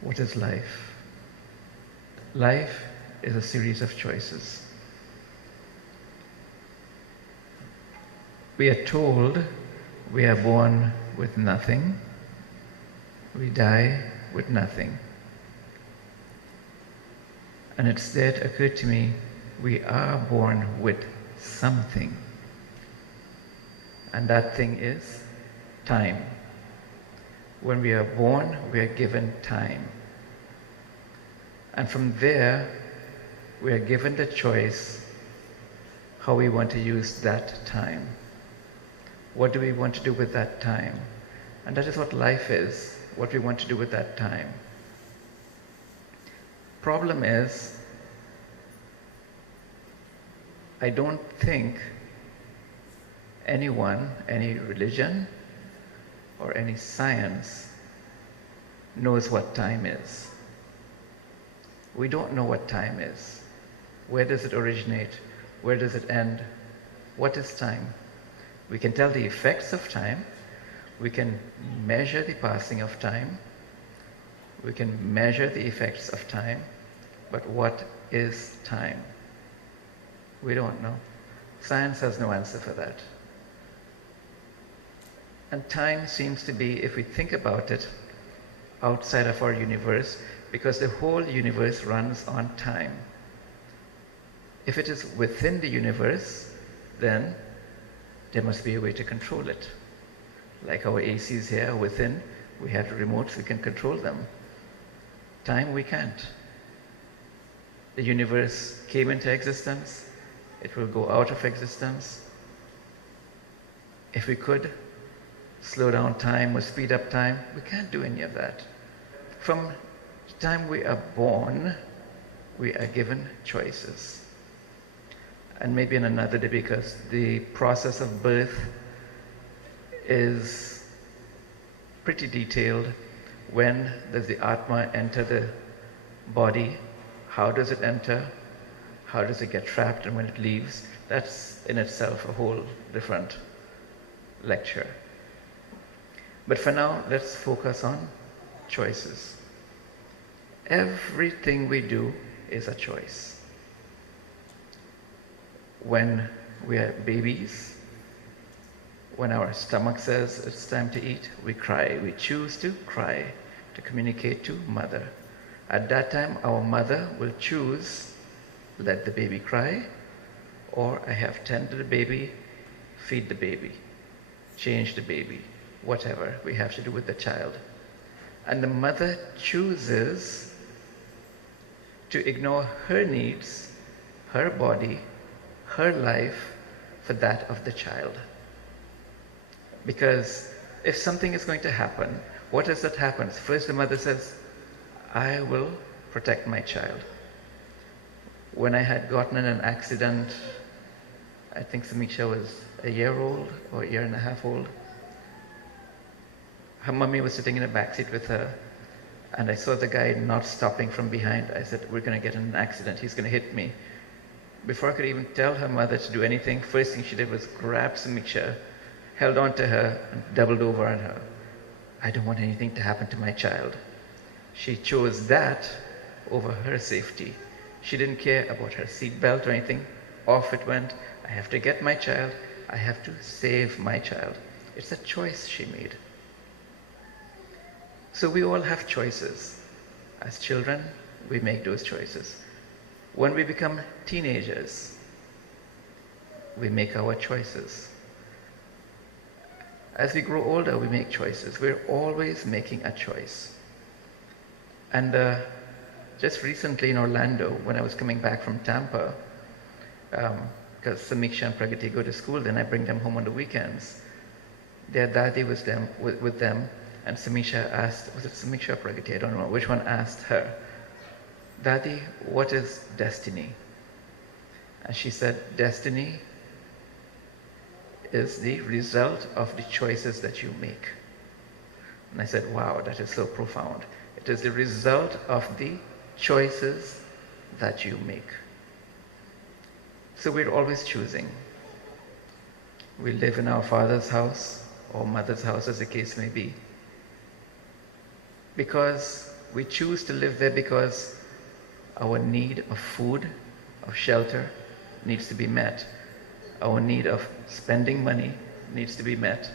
What is life? Life is a series of choices. We are told we are born with nothing, we die with nothing. And instead occurred to me, we are born with something. And that thing is time. When we are born, we are given time. And from there, we are given the choice how we want to use that time. What do we want to do with that time? And that is what life is, what we want to do with that time. Problem is, I don't think anyone, any religion, or any science knows what time is. We don't know what time is. Where does it originate? Where does it end? What is time? We can tell the effects of time. We can measure the passing of time. We can measure the effects of time. But what is time? We don't know. Science has no answer for that. And time seems to be, if we think about it, outside of our universe, because the whole universe runs on time. If it is within the universe, then there must be a way to control it. Like our ACs here within, we have remotes, we can control them. Time, we can't. The universe came into existence, it will go out of existence. If we could slow down time or speed up time, we can't do any of that. From the time we are born, we are given choices. And maybe in another day, because the process of birth is pretty detailed. When does the Atma enter the body? How does it enter? How does it get trapped? And when it leaves? That's in itself a whole different lecture. But for now, let's focus on choices. Everything we do is a choice. When we are babies, when our stomach says it's time to eat, we cry. We choose to cry to communicate to mother. At that time, our mother will choose, let the baby cry, or I have tended the baby, feed the baby, change the baby, whatever we have to do with the child. And the mother chooses to ignore her needs, her body, her life for that of the child. Because if something is going to happen, what is that happens? First the mother says, I will protect my child. When I had gotten in an accident, I think Samiksha was a year old or a year and a half old. Her mummy was sitting in a backseat with her, and I saw the guy not stopping from behind. I said, we're going to get in an accident, he's going to hit me. Before I could even tell her mother to do anything, first thing she did was grab Samiksha, held on to her, and doubled over on her. I don't want anything to happen to my child. She chose that over her safety. She didn't care about her seatbelt or anything. Off it went. I have to get my child. I have to save my child. It's a choice she made. So we all have choices. As children, we make those choices. When we become teenagers, we make our choices. As we grow older, we make choices. We're always making a choice. And just recently in Orlando, when I was coming back from Tampa, because Samiksha and Pragati go to school, then I bring them home on the weekends. Their daddy was with them, and Samiksha asked, was it Samiksha or Pragati? I don't know which one asked her, Daddy, what is destiny? And she said, destiny is the result of the choices that you make. And I said, wow, that is so profound. It is the result of the choices that you make. So we're always choosing. We live in our father's house or mother's house, as the case may be, because We choose to live there because our need of food, of shelter, needs to be met. Our need of spending money needs to be met.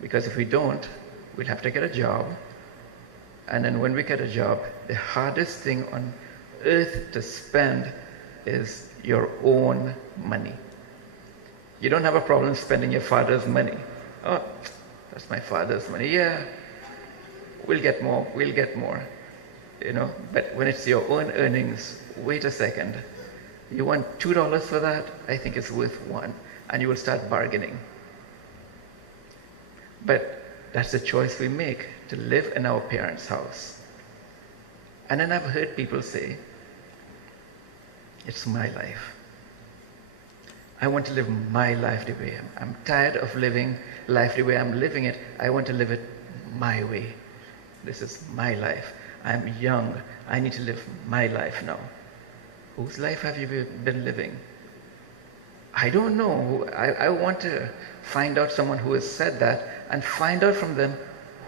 Because if we don't, we'll have to get a job. And then when we get a job, the hardest thing on earth to spend is your own money. You don't have a problem spending your father's money. Oh, that's my father's money. Yeah, we'll get more. But when it's your own earnings, wait a second. You want $2 for that? I think it's worth $1. And you will start bargaining. But that's the choice we make, to live in our parents' house. And then I've heard people say, it's my life. I want to live my life the way I'm tired of living life the way I'm living it. I want to live it my way. This is my life. I'm young. I need to live my life now. Whose life have you been living? I don't know. I want to find out someone who has said that and find out from them,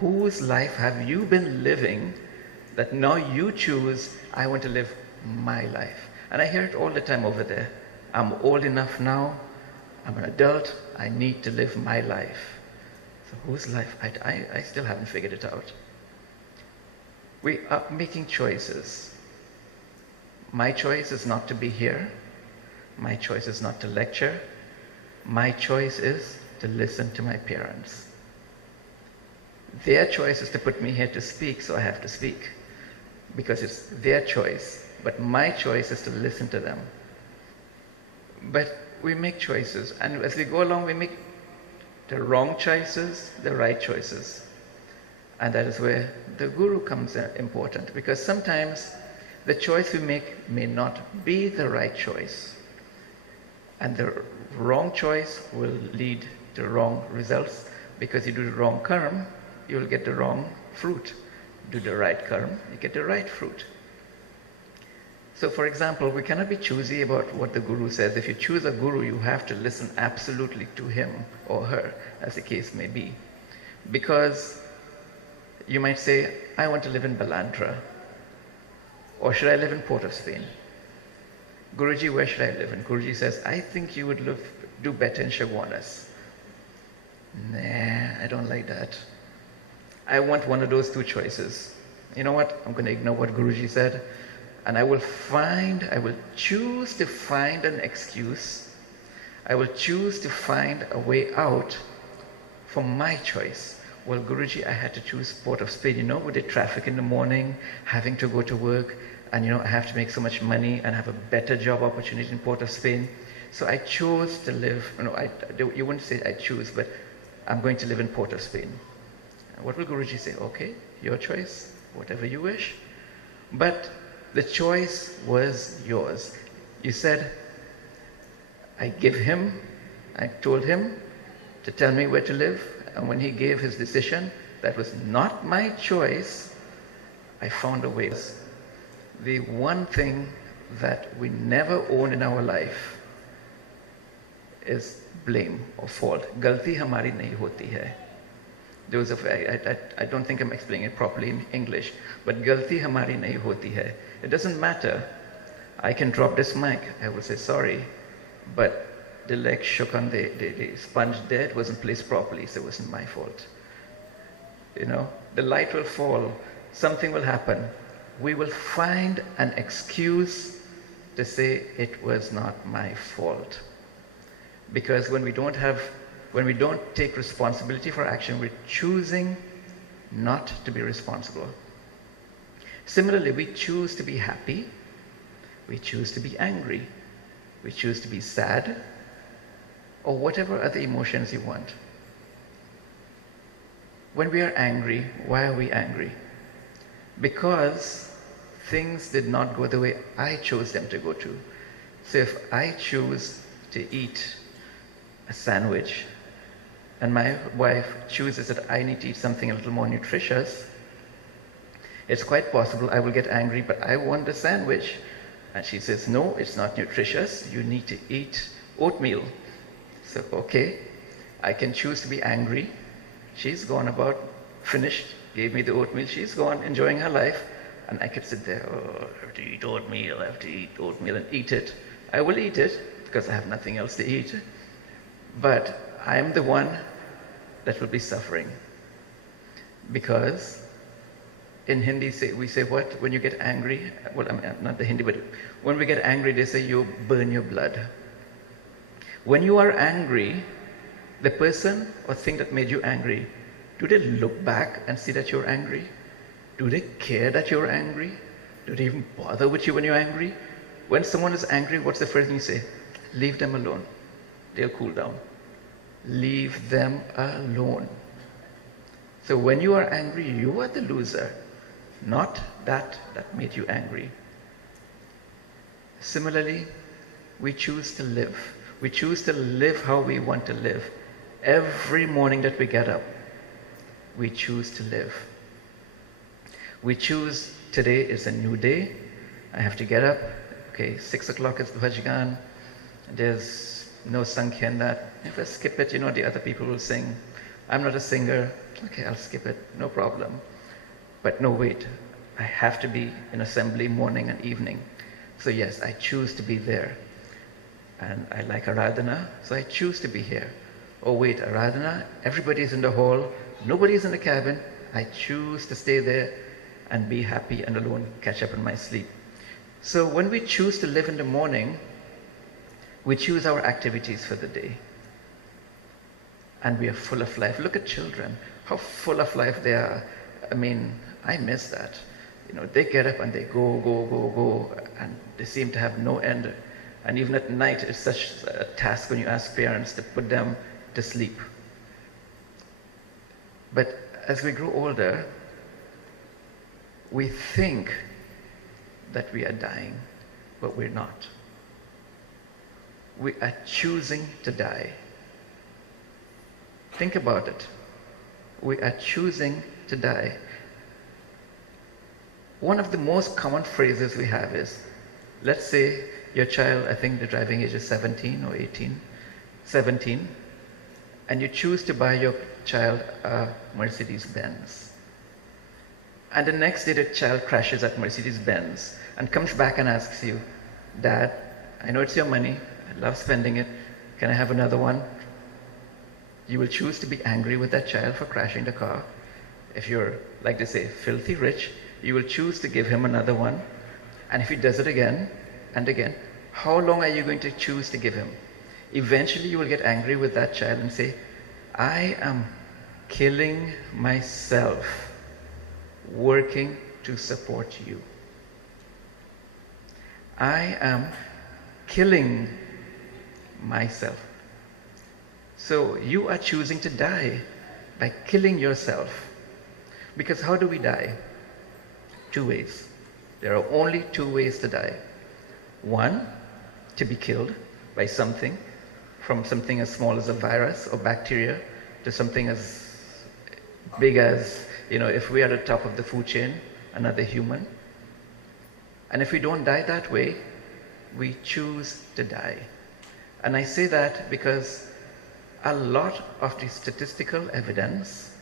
whose life have you been living that now you choose, I want to live my life. And I hear it all the time over there. I'm old enough now. I'm an adult. I need to live my life. So whose life? I still haven't figured it out. We are making choices. My choice is not to be here. My choice is not to lecture. My choice is to listen to my parents. Their choice is to put me here to speak, so I have to speak. Because it's their choice. But my choice is to listen to them. But we make choices, and as we go along, we make the wrong choices, the right choices. And that is where the guru comes in important, because sometimes the choice we make may not be the right choice. And the wrong choice will lead to wrong results, because you do the wrong karma, you will get the wrong fruit. Do the right karma, you get the right fruit. So for example, we cannot be choosy about what the guru says. If you choose a guru, you have to listen absolutely to him or her, as the case may be. Because you might say, I want to live in Balandra. Or should I live in Port of Spain? Guruji, where should I live? And Guruji says, I think you would do better in Chaguanas. Nah, I don't like that. I want one of those two choices. You know what? I'm going to ignore what Guruji said. And I will choose to find an excuse. I will choose to find a way out for my choice. Well, Guruji, I had to choose Port of Spain, with the traffic in the morning, having to go to work, and I have to make so much money and have a better job opportunity in Port of Spain. So I chose to live, you wouldn't say I choose, but I'm going to live in Port of Spain. What will Guruji say? Okay, your choice, whatever you wish. But the choice was yours. You said, I told him to tell me where to live, and when he gave his decision, that was not my choice, I found a way. The one thing that we never own in our life is blame or fault. Galti hamari nahi hoti hai. I don't think I'm explaining it properly in English, but galti hamari nahi hoti hai. It doesn't matter. I can drop this mic. I will say sorry, but the leg shook on the sponge there. It wasn't placed properly, so it wasn't my fault. The light will fall. Something will happen. We will find an excuse to say it was not my fault. Because when we don't take responsibility for action, we're choosing not to be responsible. Similarly, we choose to be happy, we choose to be angry, we choose to be sad, or whatever other emotions you want. When we are angry, why are we angry? Because things did not go the way I chose them to go to. So if I choose to eat a sandwich, and my wife chooses that I need to eat something a little more nutritious, it's quite possible I will get angry, but I want the sandwich. And she says, no, it's not nutritious. You need to eat oatmeal. So, okay, I can choose to be angry. She's gone about, finished, gave me the oatmeal. She's gone, enjoying her life. And I could sit there, oh, I have to eat oatmeal, I have to eat oatmeal and eat it. I will eat it because I have nothing else to eat. But I am the one that will be suffering. Because in Hindi, we say what? When you get angry, well, I mean, not the Hindi, but when we get angry, they say you burn your blood. When you are angry, the person or thing that made you angry, do they look back and see that you're angry? Do they care that you're angry? Do they even bother with you when you're angry? When someone is angry, what's the first thing you say? Leave them alone. They'll cool down. Leave them alone. So when you are angry, you are the loser, not that made you angry. Similarly, we choose to live. We choose to live how we want to live. Every morning that we get up, we choose to live. We choose, today is a new day. I have to get up. Okay, 6 o'clock is the Bhajan. There's no Sankhya in that. If I skip it, the other people will sing. I'm not a singer. Okay, I'll skip it. No problem. But no, wait. I have to be in assembly morning and evening. So yes, I choose to be there. And I like Aradhana, so I choose to be here. Oh wait, Aradhana, everybody's in the hall, nobody's in the cabin. I choose to stay there and be happy and alone, catch up on my sleep. So when we choose to live in the morning, we choose our activities for the day. And we are full of life. Look at children, how full of life they are. I mean, I miss that. They get up and they go, and they seem to have no end. And even at night, it's such a task when you ask parents to put them to sleep. But as we grow older, we think that we are dying, but we're not. We are choosing to die. Think about it. We are choosing to die. One of the most common phrases we have is, let's say your child, I think the driving age is 17 or 18, 17, and you choose to buy your child a Mercedes-Benz. And the next day the child crashes at Mercedes-Benz and comes back and asks you, Dad, I know it's your money, I love spending it, can I have another one? You will choose to be angry with that child for crashing the car. If you're, like they say, filthy rich, you will choose to give him another one. And if he does it again and again, how long are you going to choose to give him? Eventually you will get angry with that child and say, I am killing myself working to support you. I am killing myself. So you are choosing to die by killing yourself. Because how do we die? 2 ways. There are only 2 ways to die. One, to be killed by something, from something as small as a virus or bacteria to something as big as, if we are at the top of the food chain, another human. And if we don't die that way, we choose to die. And I say that because a lot of the statistical evidence,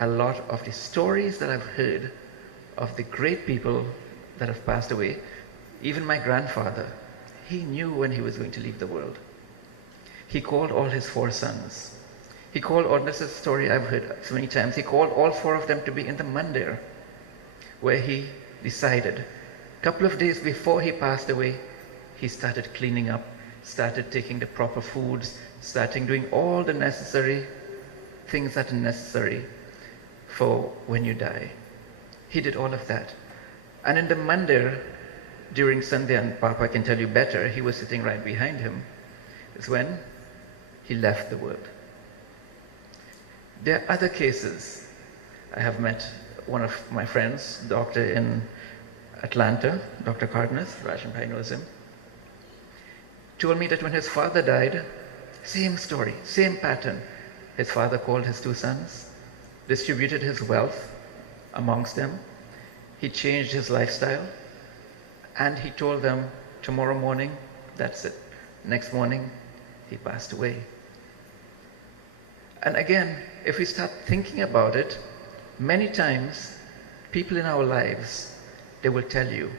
a lot of the stories that I've heard of the great people that have passed away, even my grandfather, he knew when he was going to leave the world. He called all his 4 sons. He called, or this is a story I've heard so many times, he called all 4 of them to be in the mandir, where he decided. A couple of days before he passed away, he started cleaning up, started taking the proper foods, starting doing all the necessary things that are necessary for when you die. He did all of that. And in the mandir, during Sunday, and Papa can tell you better, he was sitting right behind him, is when he left the world. There are other cases. I have met one of my friends, doctor in Atlanta, Dr. Cardenas, Rajan Bhai knows him, told me that when his father died, same story, same pattern. His father called his 2 sons, distributed his wealth amongst them. He changed his lifestyle, and he told them, tomorrow morning, that's it. Next morning, he passed away. And again, if we start thinking about it, many times people in our lives, they will tell you,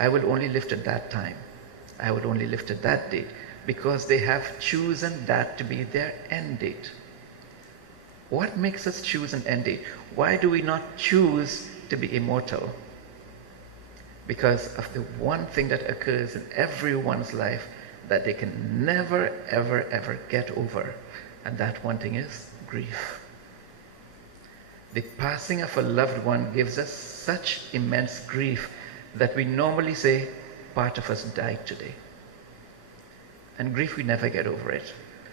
I will only lift at that time. I will only lift at that date, because they have chosen that to be their end date. What makes us choose an end date? Why do we not choose to be immortal? Because of the one thing that occurs in everyone's life that they can never, ever, ever get over. And that one thing is grief. The passing of a loved one gives us such immense grief that we normally say, part of us died today. And grief, we never get over it.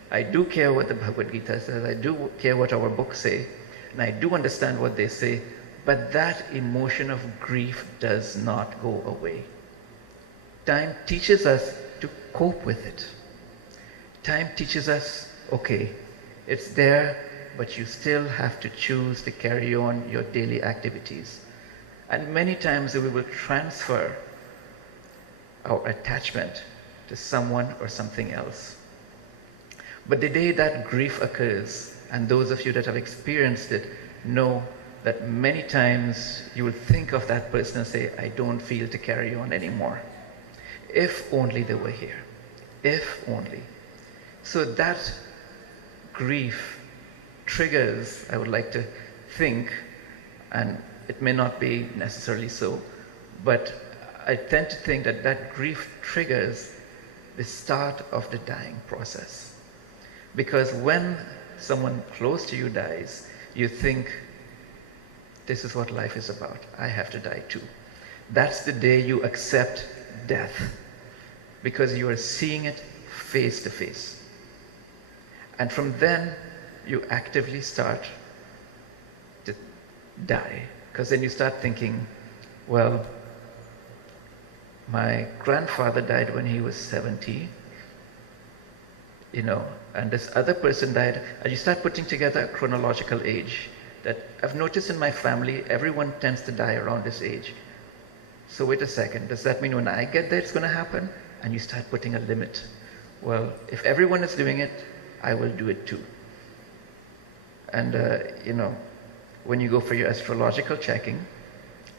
I do care what the Bhagavad Gita says, I do care what our books say, and I do understand what they say, but that emotion of grief does not go away. Time teaches us to cope with it. Time teaches us, okay, it's there, but you still have to choose to carry on your daily activities. And many times we will transfer our attachment to someone or something else. But the day that grief occurs, and those of you that have experienced it know that many times you will think of that person and say, I don't feel to carry on anymore. If only they were here. If only. So that grief triggers, I would like to think, and it may not be necessarily so, but I tend to think that that grief triggers the start of the dying process. Because when someone close to you dies, you think, this is what life is about. I have to die too. That's the day you accept death, because you are seeing it face to face. And from then, you actively start to die. Because then you start thinking, well, my grandfather died when he was 70, and this other person died, and you start putting together a chronological age that I've noticed in my family, everyone tends to die around this age. So wait a second, does that mean when I get there it's going to happen? And you start putting a limit. Well, if everyone is doing it, I will do it too. And, when you go for your astrological checking,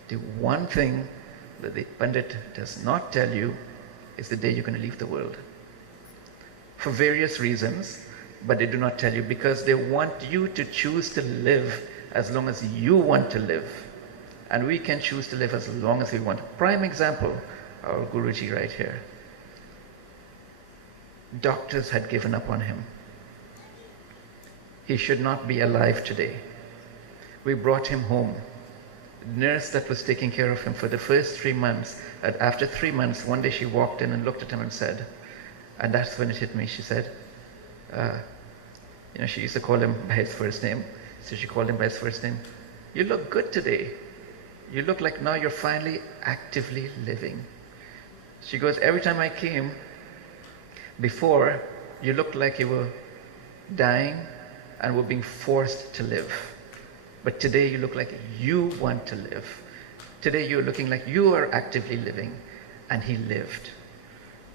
the one thing that the Pandit does not tell you is the day you're going to leave the world. For various reasons, but they do not tell you because they want you to choose to live as long as you want to live. And we can choose to live as long as we want. Prime example, our Guruji right here. Doctors had given up on him. He should not be alive today. We brought him home. The nurse that was taking care of him for the first 3 months, and after 3 months, one day she walked in and looked at him and said, and that's when it hit me, she said, she used to call him by his first name, so she called him by his first name, you look good today. You look like now you're finally actively living. She goes, every time I came, before, you looked like you were dying and were being forced to live. But today you look like you want to live. Today you're looking like you are actively living. And he lived.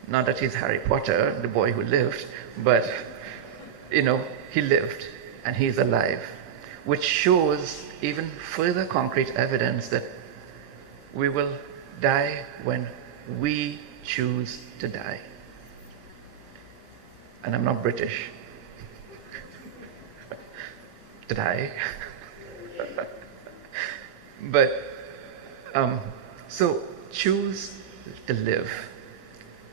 Not that he's Harry Potter, the boy who lived, but, he lived and he's alive. Which shows even further concrete evidence that we will die when we choose to die. And I'm not British. To die. But, so choose to live.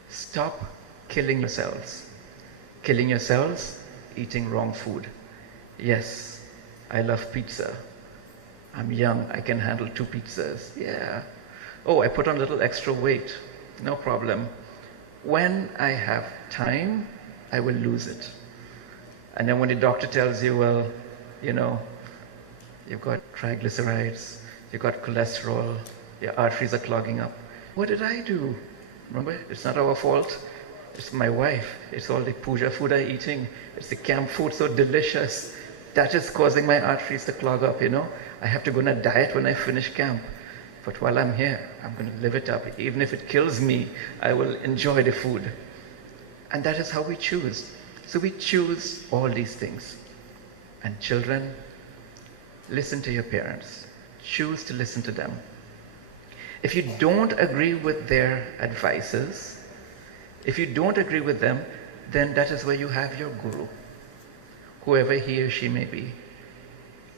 Stop killing yourselves. Killing yourselves, eating wrong food. Yes, I love pizza. I'm young, I can handle 2 pizzas. Yeah. Oh, I put on a little extra weight. No problem. When I have time, I will lose it. And then when the doctor tells you, well, you've got triglycerides, you've got cholesterol, your arteries are clogging up. What did I do? Remember, it's not our fault. It's my wife. It's all the puja food I'm eating. It's the camp food so delicious. That is causing my arteries to clog up, I have to go on a diet when I finish camp. But while I'm here, I'm going to live it up. Even if it kills me, I will enjoy the food. And that is how we choose. So we choose all these things. And children, listen to your parents. choose to listen to them. If you don't agree with their advices, if you don't agree with them, then that is where you have your guru, whoever he or she may be.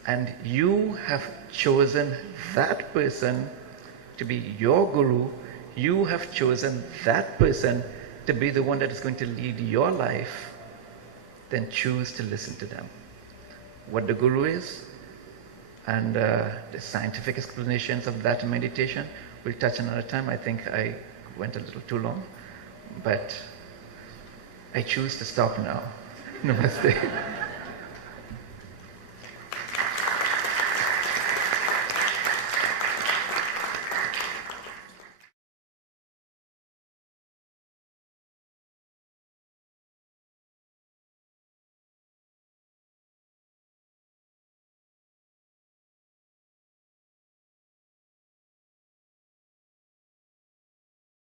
And you have chosen that person to be your guru. You have chosen that person to be the one that is going to lead your life. Then choose to listen to them. What the guru is and the scientific explanations of that meditation we'll touch another time. I think I went a little too long, but I choose to stop now. Namaste.